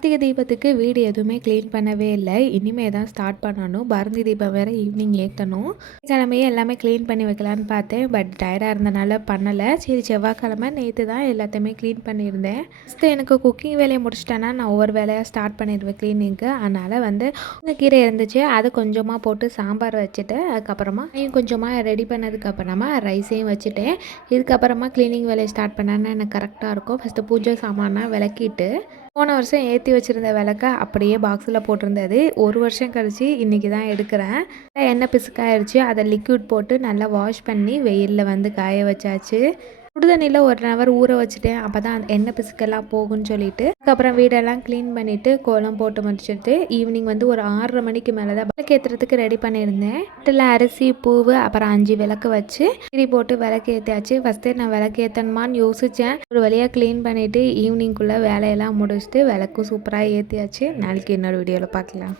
கார்த்திகை தீபத்துக்கு வீடு எதுவுமே க்ளீன் பண்ணவே இல்லை. இனிமே தான் ஸ்டார்ட் பண்ணணும். பரந்தி தீபம் வேறு ஈவினிங் ஏற்றணும் கிழமையே எல்லாமே க்ளீன் பண்ணி வைக்கலான்னு பார்த்தேன். பட் டயர்டாக இருந்தனால பண்ணலை. சரி செவ்வாய்க்கிழமை நேற்று தான் எல்லாத்தையுமே க்ளீன் பண்ணியிருந்தேன். ஃபஸ்ட்டு எனக்கு குக்கிங் வேலையை முடிச்சிட்டேன்னா நான் ஒவ்வொரு வேலையாக ஸ்டார்ட் பண்ணிடுவேன் க்ளீனிங்க்கு அதனால் வந்து கீரை இருந்துச்சு. அதை கொஞ்சமாக போட்டு சாம்பார் வச்சுட்டு அதுக்கப்புறமா அதையும் கொஞ்சமாக ரெடி பண்ணதுக்கப்புறமா ரைஸையும் வச்சுட்டேன். இதுக்கப்புறமா க்ளீனிங் வேலையை ஸ்டார்ட் பண்ணான்னு எனக்கு கரெக்டாக இருக்கும். ஃபஸ்ட்டு பூஜை சாமானை விளக்கிட்டு போன வருஷம் ஏற்றி வச்சுருந்த விளக்க அப்படியே பாக்ஸில் போட்டிருந்தது. ஒரு வருஷம் கழித்து இன்றைக்கி தான் எடுக்கிறேன். எண்ணெய் பிசுக்காயிடுச்சு அதை லிக்விட் போட்டு நல்லா வாஷ் பண்ணி வெயிலில் வந்து காய வச்சாச்சு. சுடுதண்ணியில் ஒரு ஹவர் ஊற வச்சுட்டேன் அப்போ தான் அந்த எண்ணெய் பிசுக்கெல்லாம் போகும்னு சொல்லிட்டு அதுக்கப்புறம் வீடெல்லாம் க்ளீன் பண்ணிவிட்டு கோலம் போட்டு முடிச்சுட்டு ஈவினிங் வந்து ஒரு ஆறரை மணிக்கு மேலே தான் விளக்கு ஏற்றுறதுக்கு ரெடி பண்ணியிருந்தேன். வீட்டில் அரிசி பூவு அப்புறம் அஞ்சு விளக்கு வச்சு திரி போட்டு விளக்கு ஏற்றியாச்சு ஃபஸ்ட்டு நான் விளக்கு ஏற்றணுமான்னு யோசித்தேன் ஒரு வழியாக க்ளீன் பண்ணிவிட்டு ஈவினிங்குள்ளே வேலையெல்லாம் முடிச்சுட்டு விளக்கும் சூப்பராக ஏற்றியாச்சு நாளைக்கு இன்னொரு வீடியோவில் பார்க்கலாம்.